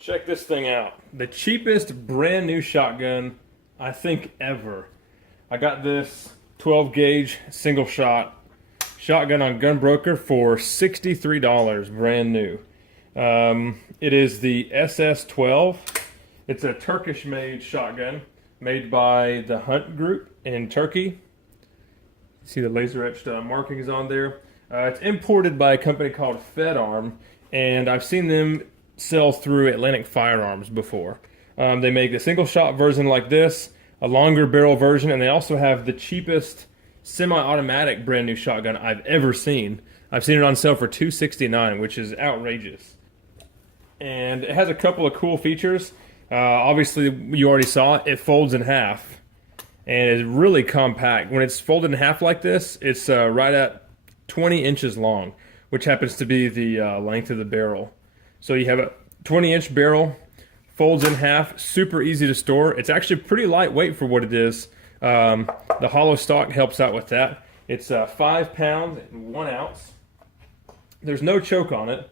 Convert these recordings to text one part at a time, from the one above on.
Check this thing out. The cheapest brand new shotgun I think ever. I got this 12 gauge single shot shotgun on Gunbroker for $63 brand new. It is the SS12. It's a Turkish made shotgun made by the Hunt Group in Turkey. See the laser etched markings on there. It's imported by a company called Fedarm, and I've seen them sell through Atlantic Firearms before. They make a single shot version like this, a longer barrel version, and they also have the cheapest semi-automatic brand new shotgun I've ever seen. I've seen it on sale for $269, which is outrageous. And it has a couple of cool features. Obviously, you already saw it. It folds in half, and it's really compact. When it's folded in half like this, it's right at 20 inches long, which happens to be the length of the barrel. So you have a 20-inch barrel, folds in half, super easy to store. It's actually pretty lightweight for what it is. The hollow stock helps out with that. It's 5 pounds and 1 ounce. There's no choke on it.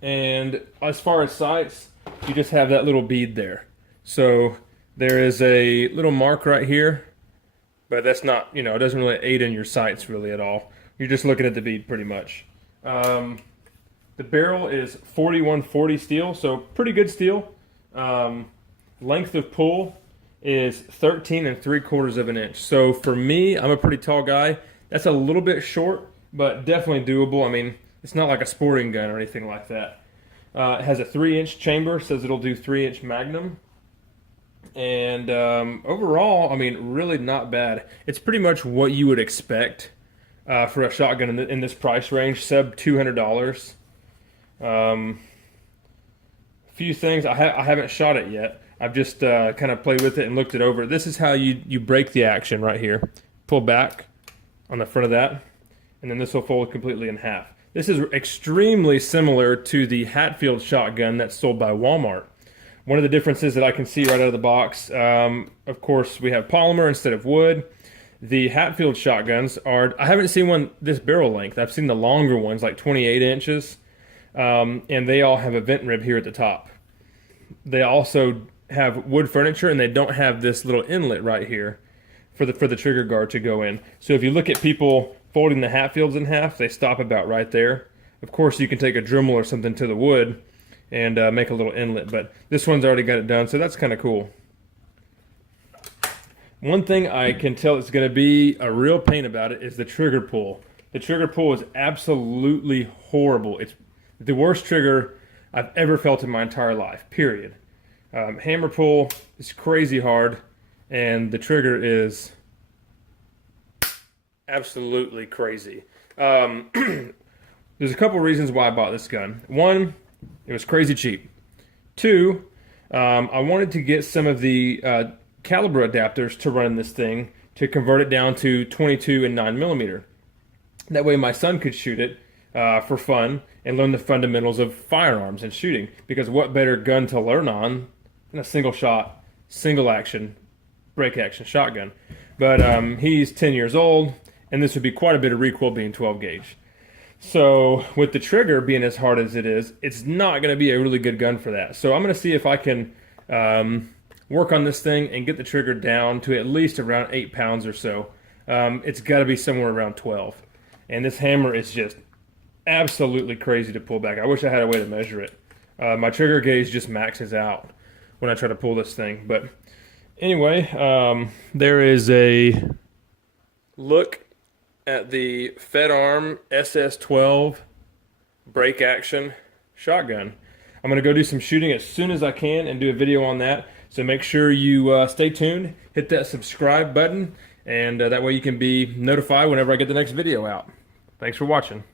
And as far as sights, you just have that little bead there. So there is a little mark right here, but that's not, it doesn't really aid in your sights really at all. You're just looking at the bead pretty much. The barrel is 4140 steel, so pretty good steel. Length of pull is 13 3/4 of an inch. So for me, I'm a pretty tall guy. That's a little bit short, but definitely doable. I mean, it's not like a sporting gun or anything like that. It has a 3-inch chamber, says it'll do 3-inch Magnum. And overall, I mean, really not bad. It's pretty much what you would expect for a shotgun in this price range, sub $200. A few things, I haven't shot it yet. I've just kind of played with it and looked it over. This is how you break the action right here. Pull back on the front of that, and then this will fold completely in half. This is extremely similar to the Hatfield shotgun that's sold by Walmart. One of the differences that I can see right out of the box, of course, we have polymer instead of wood. The Hatfield shotguns are, I haven't seen one this barrel length. I've seen the longer ones, like 28 inches, and they all have a vent rib here at the top. They also have wood furniture, and they don't have this little inlet right here for the trigger guard to go in. So if you look at people folding the Hatfields in half, they stop about right there. Of course, you can take a Dremel or something to the wood and make a little inlet, but this one's already got it done, so that's kind of cool. One thing I can tell it's going to be a real pain about it is the trigger pull. The trigger pull is absolutely horrible. It's the worst trigger I've ever felt in my entire life, period. Hammer pull is crazy hard, and the trigger is absolutely crazy. There's a couple reasons why I bought this gun. One, it was crazy cheap. Two, I wanted to get some of the caliber adapters to run this thing to convert it down to 22 and 9mm. That way my son could shoot it for fun and learn the fundamentals of firearms and shooting, because what better gun to learn on than a single shot, single action, break action shotgun. But he's 10 years old, and this would be quite a bit of recoil being 12 gauge. So with the trigger being as hard as it is, it's not going to be a really good gun for that. So I'm going to see if I can work on this thing and get the trigger down to at least around 8 pounds or so. It's got to be somewhere around 12. And this hammer is just absolutely crazy to pull back. I wish I had a way to measure it. My trigger gauge just maxes out when I try to pull this thing. But anyway, there is a look at the Fedarm SS12 break action shotgun. I'm going to go do some shooting as soon as I can and do a video on that. So make sure you stay tuned, hit that subscribe button, and that way you can be notified whenever I get the next video out. Thanks for watching.